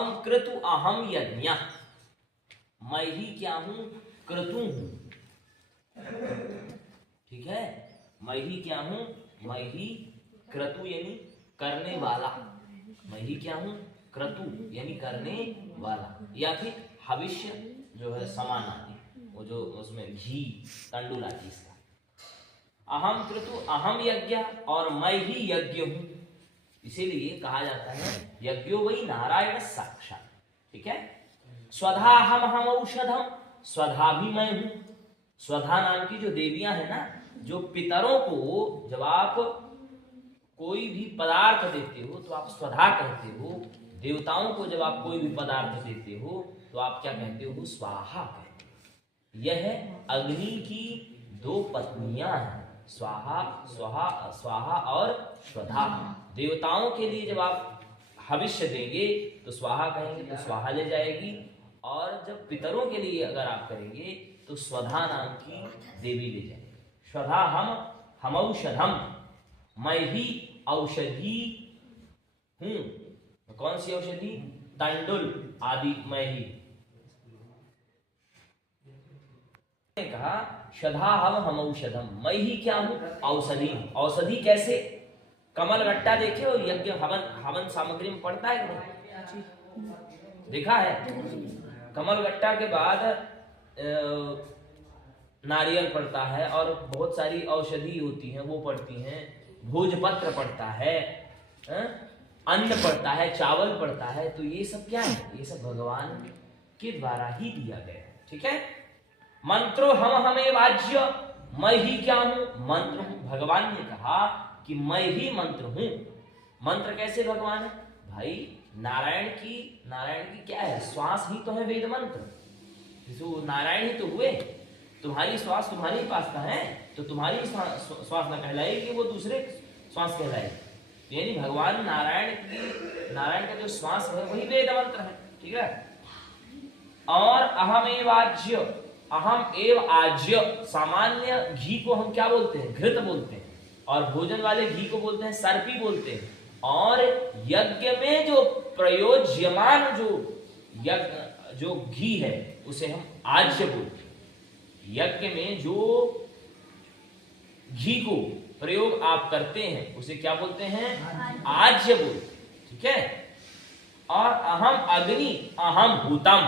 अहम क्रतु अहम यज्ञ, मैं ही क्या हूं, क्रतु हूं। ठीक है, मैं ही क्या हूं, मैं ही क्रतु यानी करने वाला, मैं ही क्या हूं, क्रतु यानी करने वाला, या फिर हविष्य जो है समान आदि, वो जो उसमें घी तंडुल आदि इसका। अहम क्रतु अहम यज्ञ, और मैं ही यज्ञ हूं, इसीलिए कहा जाता है यज्ञो वही नारायण साक्षात। ठीक है, स्वधा हम औषधम, स्वधा भी मैं हूं। स्वधा नाम की जो देवियां है ना, जो पितरों को जब आप कोई भी पदार्थ देते हो तो आप स्वधा कहते हो, देवताओं को जब आप कोई भी पदार्थ देते हो तो आप क्या कहते हो, स्वाहा कहते हो। यह अग्नि की दो पत्नियां हैं, स्वाहा स्वाहा स्वाहा और स्वधा। देवताओं के लिए जब आप हविष्य देंगे तो स्वाहा कहेंगे तो स्वाहा ले जाएगी, और जब पितरों के लिए अगर आप करेंगे तो स्वधा नाम की देवी ले जाएगी। स्वधा हम औषधम, मैं ही औषधि हूं। कौन सी औषधि, तंडुल आदि मैं ही। कहा शधा हम औषधम, मैं ही क्या हूं, औषधि। औषधि कैसे, कमल गट्टा देखे हो, यज्ञ हवन हवन सामग्री में पड़ता है नहीं, देखा है। कमल गट्टा के बाद नारियल पड़ता है और बहुत सारी औषधि होती हैं वो पड़ती हैं, भोजपत्र पड़ता है, अन्न पड़ता है, चावल पड़ता है। तो ये सब क्या है, ये सब भगवान के द्वारा ही दिया गया है। ठीक है, मंत्रो हम हमें वाज्य, मैं ही क्या हूं, मंत्र हूं। भगवान ने कहा कि मैं ही मंत्र हूं। मंत्र कैसे भगवान है भाई, नारायण की क्या है, श्वास ही तो है वेद मंत्र। तो नारायण ही तो हुए, तुम्हारी श्वास तुम्हारे पास का है, तो तुम्हारी श्वास न कहलाएगी, वो दूसरे श्वास कहलाएगी। यानी भगवान नारायण का जो श्वास है वही वेद मंत्र है। ठीक है, और अहम एव आज्य, अहम एव आज्य, सामान्य घी को हम क्या बोलते हैं, घृत बोलते हैं, और भोजन वाले घी को बोलते हैं सर्पी बोलते हैं। और यज्ञ में जो प्रयोज्यमान जो घी है उसे हम आज्य बोलते हैं। यज्ञ में जो घी को प्रयोग आप करते हैं उसे क्या बोलते हैं, आज्य बोलते हैं। ठीक है, और अहम अग्नि अहम भूतम,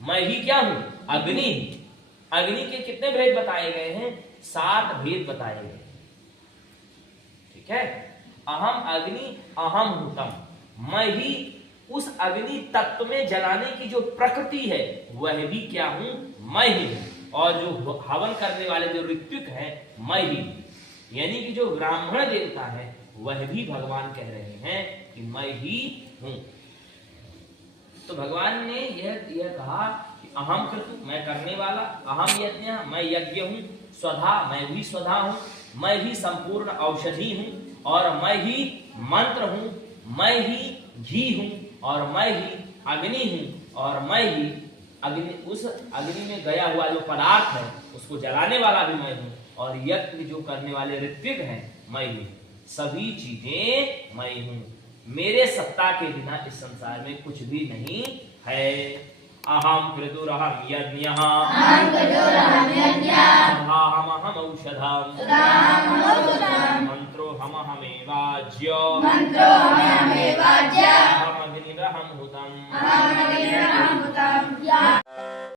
मैं ही क्या हूं, अग्नि। अग्नि के कितने भेद बताए गए हैं, 7 भेद बताए गए हैं। ठीक है, अहम अग्नि अहम भूतम, मैं ही उस अग्नि तत्व में जलाने की जो प्रकृति है वह भी क्या हूं, मैं ही हूं। और जो हवन करने वाले जो ऋत्विक है मैं ही, यानी कि जो ब्राह्मण देवता है वह भी भगवान कह रहे हैं कि मैं ही हूं। तो भगवान ने यह कहा कि अहम क्रतु, मैं करने वाला, अहम यज्ञ, मैं यज्ञ हूं, स्वधा, मैं भी स्वधा हूं, मैं ही संपूर्ण औषधि हूं, और मैं ही मंत्र हूं, मैं ही घी हूं, और मैं ही अग्नि हूं, और मैं ही अग्नि, उस अग्नि में गया हुआ जो पदार्थ है उसको जलाने वाला भी मैं हूं, और यज्ञ जो करने वाले ऋत्विक हैं मैं ही, सभी चीजें मैं हूं। मेरे सत्ता के बिना इस संसार में कुछ भी नहीं है। अहम क्रतुरहम यज्ञः, हम औषधम, मंत्रो हम हमेवाज्य, अहम अग्निरहम हुतम,